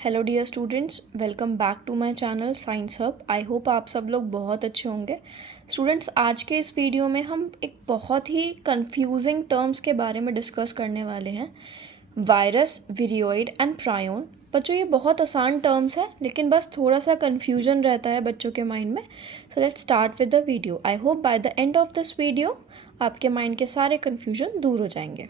Hello dear students, welcome back to my channel science hub. I hope आप सब लोग बहुत अच्छे होंगे। स्टूडेंट्स, आज के इस वीडियो में हम एक बहुत ही कंफ्यूजिंग टर्म्स के बारे में डिस्कस करने वाले हैं, वायरस, विरियोइड एंड प्रायोन। बच्चों, ये बहुत आसान टर्म्स है, लेकिन बस थोड़ा सा कन्फ्यूजन रहता है बच्चों के माइंड में। So let's start with the video. I hope by the end of this video आपके माइंड के सारे कन्फ्यूजन दूर हो जाएंगे।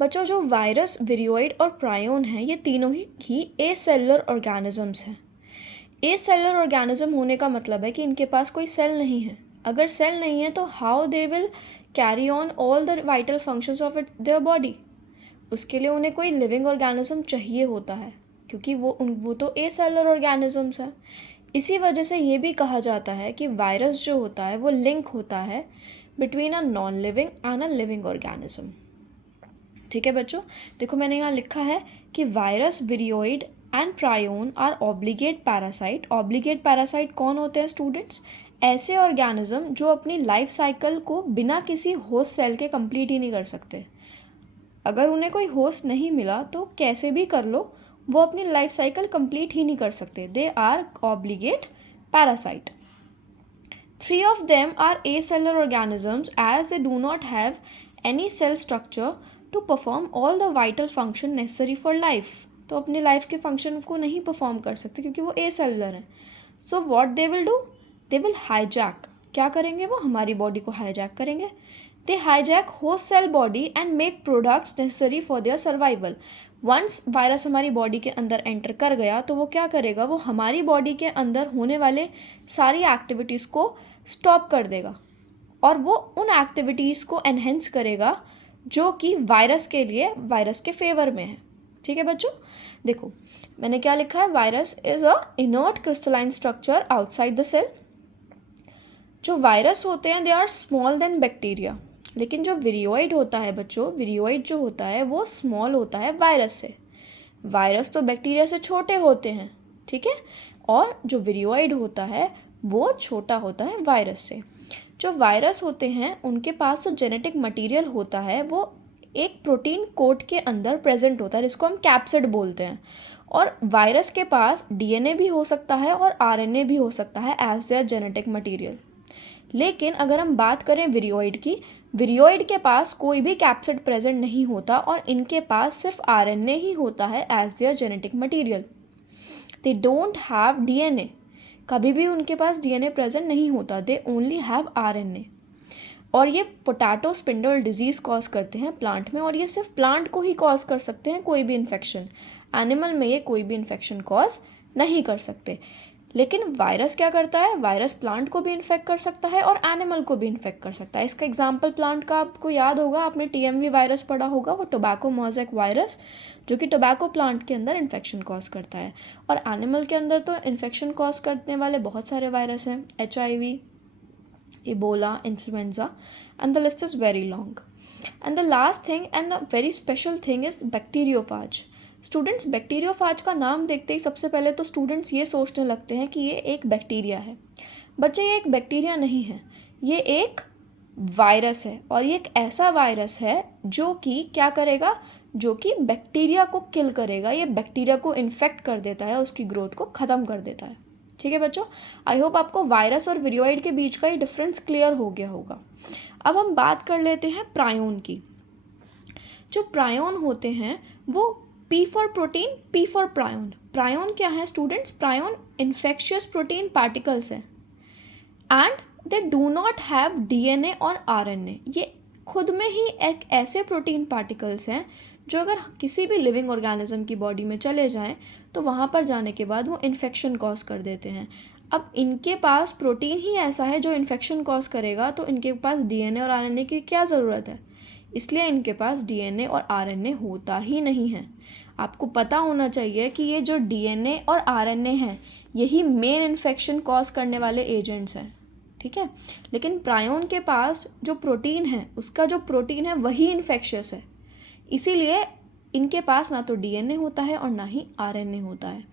बच्चों, जो वायरस, विरियोइड और प्रायोन हैं, ये तीनों ही ए सेलुलर ऑर्गेनिजम्स हैं। ए सेलुलर ऑर्गेनिज्म होने का मतलब है कि इनके पास कोई सेल नहीं है। अगर सेल नहीं है तो how they will carry on all the vital functions of their body. उसके लिए उन्हें कोई लिविंग ऑर्गेनिज्म चाहिए होता है, क्योंकि वो तो ए सेलुलर ऑर्गेनिजम्स हैं। इसी वजह से ये भी कहा जाता है कि वायरस जो होता है वो लिंक होता है between a non living and a living organism. ठीक है बच्चों, देखो मैंने यहाँ लिखा है कि virus, viroid and prion are obligate parasite. Obligate parasite कौन होते हैं स्टूडेंट्स? ऐसे ऑर्गेनिज्म जो अपनी लाइफ साइकिल को बिना किसी होस्ट सेल के कंप्लीट ही नहीं कर सकते। अगर उन्हें कोई होस्ट नहीं मिला तो कैसे भी कर लो, वो अपनी लाइफ साइकिल कंप्लीट ही नहीं कर सकते। They are obligate parasite. 3 of them are acellular organisms as they do not have any cell structure to perform all the vital function necessary for life। तो अपने लाइफ के फंक्शन को नहीं perform कर सकते क्योंकि वो एसेलुलर हैं। So what they will do? They will hijack. क्या करेंगे? वो हमारी बॉडी को हाईजैक करेंगे। They hijack host cell body and make products necessary for their survival. Once virus हमारी बॉडी के अंदर एंटर कर गया तो वो क्या करेगा? वो हमारी बॉडी के अंदर होने वाले सारी एक्टिविटीज़ को स्टॉप कर देगा और वो उन एक्टिविटीज़ को एनहेंस करेगा जो कि वायरस के लिए, वायरस के फेवर में है। ठीक है बच्चों, देखो मैंने क्या लिखा है। Virus is a inert crystalline structure outside the cell. जो वायरस होते हैं they are small than bacteria, लेकिन जो विरियोइड होता है बच्चों, विरियोइड जो होता है वो स्मॉल होता है वायरस से। वायरस तो बैक्टीरिया से छोटे होते हैं, ठीक है, और जो विरियोइड होता है वो छोटा होता है वायरस से। जो वायरस होते हैं उनके पास जो जेनेटिक मटेरियल होता है वो एक प्रोटीन कोट के अंदर प्रेजेंट होता है, जिसको हम कैप्सिड बोलते हैं। और वायरस के पास डीएनए भी हो सकता है और आरएनए भी हो सकता है एज देयर जेनेटिक मटेरियल। लेकिन अगर हम बात करें विरियोइड की, विरियोइड के पास कोई भी कैप्सिड प्रेजेंट नहीं होता और इनके पास सिर्फ आरएनए ही होता है as their genetic material. They don't have DNA. कभी भी उनके पास डीएनए प्रेजेंट नहीं होता। They only have RNA. और ये पोटैटो स्पिंडल डिजीज़ कॉज करते हैं प्लांट में, और ये सिर्फ प्लांट को ही कॉज कर सकते हैं, कोई भी इन्फेक्शन। एनिमल में ये कोई भी इन्फेक्शन कॉज नहीं कर सकते। लेकिन वायरस क्या करता है? वायरस प्लांट को भी इन्फेक्ट कर सकता है और एनिमल को भी इन्फेक्ट कर सकता है। इसका एग्जाम्पल प्लांट का आपको याद होगा, आपने टीएमवी वायरस पढ़ा होगा, वो टोबैको मोज़ेक वायरस, जो कि टोबैको प्लांट के अंदर इन्फेक्शन कॉज करता है। और एनिमल के अंदर तो इन्फेक्शन कॉज करने वाले बहुत सारे वायरस हैं, HIV, Ebola, influenza, and the list is very long. And the last thing and a very special thing is bacteriophage. Students, bacteriophage का नाम देखते ही सबसे पहले तो स्टूडेंट्स ये सोचने लगते हैं कि ये एक बैक्टीरिया है। बच्चे, ये एक बैक्टीरिया नहीं है, ये एक वायरस है। और ये एक ऐसा वायरस है जो कि क्या करेगा? जो कि बैक्टीरिया को किल करेगा। ये बैक्टीरिया को इन्फेक्ट कर देता है, उसकी ग्रोथ को ख़त्म कर देता है। ठीक है बच्चों, आई होप आपको वायरस और विरियोइड के बीच का ये डिफरेंस क्लियर हो गया होगा। अब हम बात कर लेते हैं प्रायोन की। जो प्रायोन होते हैं वो P for protein, P for prion. Prion क्या है students? Prion infectious protein particles हैं and they do not have DNA और आरएनए। ये खुद में ही एक ऐसे प्रोटीन पार्टिकल्स हैं जो अगर किसी भी लिविंग ऑर्गेनिज्म की बॉडी में चले जाएं तो वहाँ पर जाने के बाद वो इन्फेक्शन कॉज कर देते हैं। अब इनके पास प्रोटीन ही ऐसा है जो इन्फेक्शन कॉज करेगा, तो इनके पास डीएनए और आरएनए की क्या ज़रूरत है? इसलिए इनके पास डीएनए और आरएनए होता ही नहीं है। आपको पता होना चाहिए कि ये जो डीएनए और आरएनए हैं यही मेन इन्फेक्शन कॉज करने वाले एजेंट्स हैं, ठीक है। लेकिन प्रायोन के पास जो प्रोटीन है, उसका जो प्रोटीन है वही इन्फेक्शियस है, इसीलिए इनके पास ना तो डीएनए होता है और ना ही आरएनए होता है।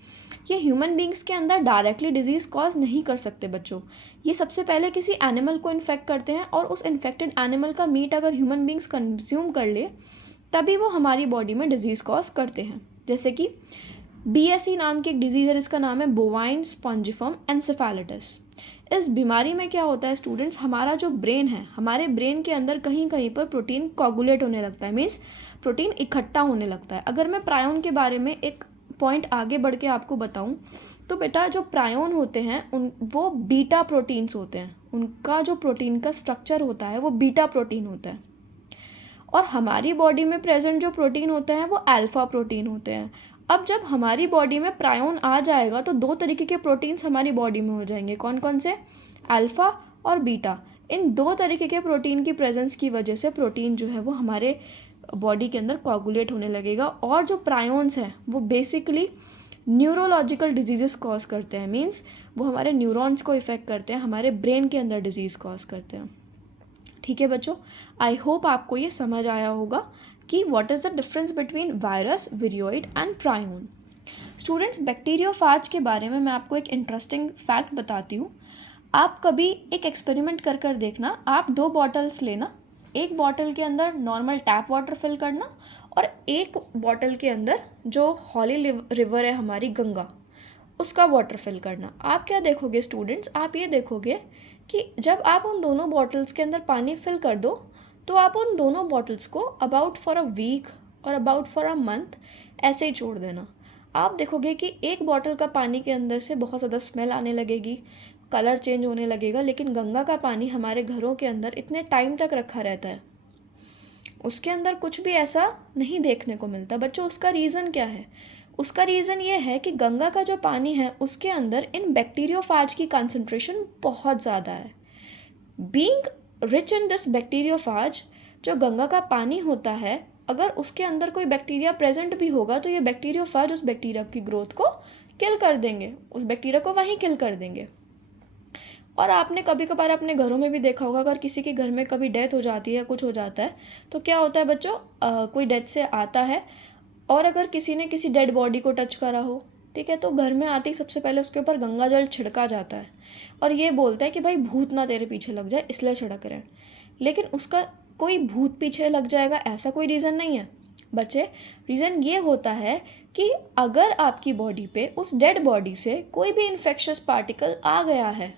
ये ह्यूमन बींग्स के अंदर डायरेक्टली डिजीज़ कॉज नहीं कर सकते बच्चों। ये सबसे पहले किसी एनिमल को इन्फेक्ट करते हैं और उस इन्फेक्टेड एनिमल का मीट अगर ह्यूमन बींग्स कंज्यूम कर ले तभी वो हमारी बॉडी में डिजीज़ कॉज करते हैं। जैसे कि BSE नाम की एक डिजीज़ है जिसका नाम है बोवाइन स्पॉन्जिफॉर्म एन्सेफेलाइटिस। इस बीमारी में क्या होता है स्टूडेंट्स, हमारा जो ब्रेन है, हमारे ब्रेन के अंदर कहीं कहीं पर प्रोटीन कोगुलेट होने लगता है, मीन्स प्रोटीन इकट्ठा होने लगता है। अगर मैं प्रायोन के बारे में एक पॉइंट आगे बढ़ के आपको बताऊं तो बेटा जो प्रायोन होते हैं वो बीटा प्रोटीन्स होते हैं, उनका जो प्रोटीन का स्ट्रक्चर होता है वो बीटा प्रोटीन होता है। और हमारी बॉडी में प्रेजेंट जो प्रोटीन होते हैं वो अल्फ़ा प्रोटीन होते हैं। अब जब हमारी बॉडी में प्रायोन आ जाएगा तो दो तरीके के प्रोटीन्स हमारी बॉडी में हो जाएंगे। कौन कौन से? अल्फ़ा और बीटा। इन दो तरीके के प्रोटीन की प्रेजेंस की वजह से प्रोटीन जो है वो हमारे बॉडी के अंदर कोगुलेट होने लगेगा। और जो प्रायोन्स हैं वो बेसिकली न्यूरोलॉजिकल डिजीज़ेस कॉज करते हैं, मीन्स वो हमारे न्यूरॉन्स को इफ़ेक्ट करते हैं, हमारे ब्रेन के अंदर डिजीज़ कॉज करते हैं। ठीक है बच्चों, आई होप आपको ये समझ आया होगा कि what is the difference between virus, viroid and prion. Students, bacteriophage के बारे में मैं आपको एक इंटरेस्टिंग फैक्ट बताती हूँ। आप कभी एक एक्सपेरिमेंट कर कर देखना, आप 2 बॉटल्स लेना, एक बॉटल के अंदर नॉर्मल टैप वाटर फिल करना और एक बॉटल के अंदर जो हॉली रिवर है हमारी गंगा, उसका वाटर फिल करना। आप क्या देखोगे स्टूडेंट्स, आप ये देखोगे कि जब आप उन दोनों बॉटल्स के अंदर पानी फिल कर दो तो आप उन दोनों बॉटल्स को अबाउट फॉर अ वीक और अबाउट फॉर अ मंथ ऐसे ही छोड़ देना। आप देखोगे कि एक बॉटल का पानी के अंदर से बहुत ज़्यादा स्मेल आने लगेगी, कलर चेंज होने लगेगा, लेकिन गंगा का पानी हमारे घरों के अंदर इतने टाइम तक रखा रहता है, उसके अंदर कुछ भी ऐसा नहीं देखने को मिलता। बच्चों, उसका रीज़न क्या है? उसका रीज़न ये है कि गंगा का जो पानी है उसके अंदर इन बैक्टीरियोफाज की कंसंट्रेशन बहुत ज़्यादा है। Being rich in this bacteriophage, जो गंगा का पानी होता है, अगर उसके अंदर कोई बैक्टीरिया प्रेजेंट भी होगा तो ये बैक्टीरियोफाज उस बैक्टीरिया की ग्रोथ को किल कर देंगे, उस बैक्टीरिया को वहीं किल कर देंगे। और आपने कभी कभार अपने घरों में भी देखा होगा, अगर किसी के घर में कभी डेथ हो जाती है, कुछ हो जाता है, तो क्या होता है बच्चों, कोई डेथ से आता है और अगर किसी ने किसी डेड बॉडी को टच करा हो, ठीक है, तो घर में आते ही सबसे पहले उसके ऊपर गंगा जल छिड़का जाता है और ये बोलता है कि भाई भूत ना तेरे पीछे लग जाए इसलिए छिड़क रहे हैं। लेकिन उसका कोई भूत पीछे लग जाएगा ऐसा कोई रीज़न नहीं है बच्चे। रीज़न ये होता है कि अगर आपकी बॉडी पे उस डेड बॉडी से कोई भी इन्फेक्शियस पार्टिकल आ गया है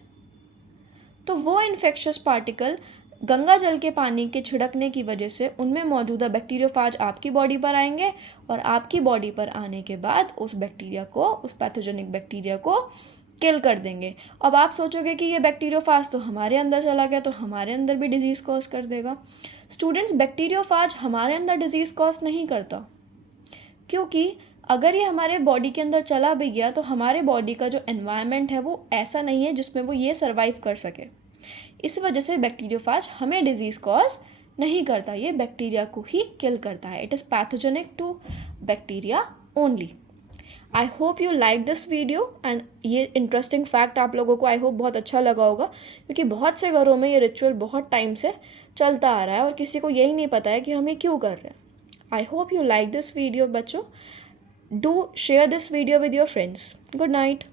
तो वो इन्फेक्शियस पार्टिकल गंगा जल के पानी के छिड़कने की वजह से उनमें मौजूदा बैक्टीरियोफाज आपकी बॉडी पर आएंगे और आपकी बॉडी पर आने के बाद उस बैक्टीरिया को, उस पैथोजेनिक बैक्टीरिया को किल कर देंगे। अब आप सोचोगे कि ये बैक्टीरियोफाज तो हमारे अंदर चला गया तो हमारे अंदर भी डिजीज़ कॉज कर देगा। स्टूडेंट्स, बैक्टीरियोफाज हमारे अंदर डिजीज़ कॉज नहीं करता, क्योंकि अगर ये हमारे बॉडी के अंदर चला भी गया तो हमारे बॉडी का जो एनवायरनमेंट है वो ऐसा नहीं है जिसमें वो ये सर्वाइव कर सके। इस वजह से बैक्टीरियोफाज हमें डिजीज़ कॉज नहीं करता, ये बैक्टीरिया को ही किल करता है। It is pathogenic to bacteria only. I hope you like this video and ये इंटरेस्टिंग फैक्ट आप लोगों को आई होप बहुत अच्छा लगा होगा, क्योंकि बहुत से घरों में ये रिचुअल बहुत टाइम से चलता आ रहा है और किसी को यही नहीं पता है कि हम ये क्यों कर रहे हैं। I hope you like this video बच्चों। Do share this video with your friends. Good night.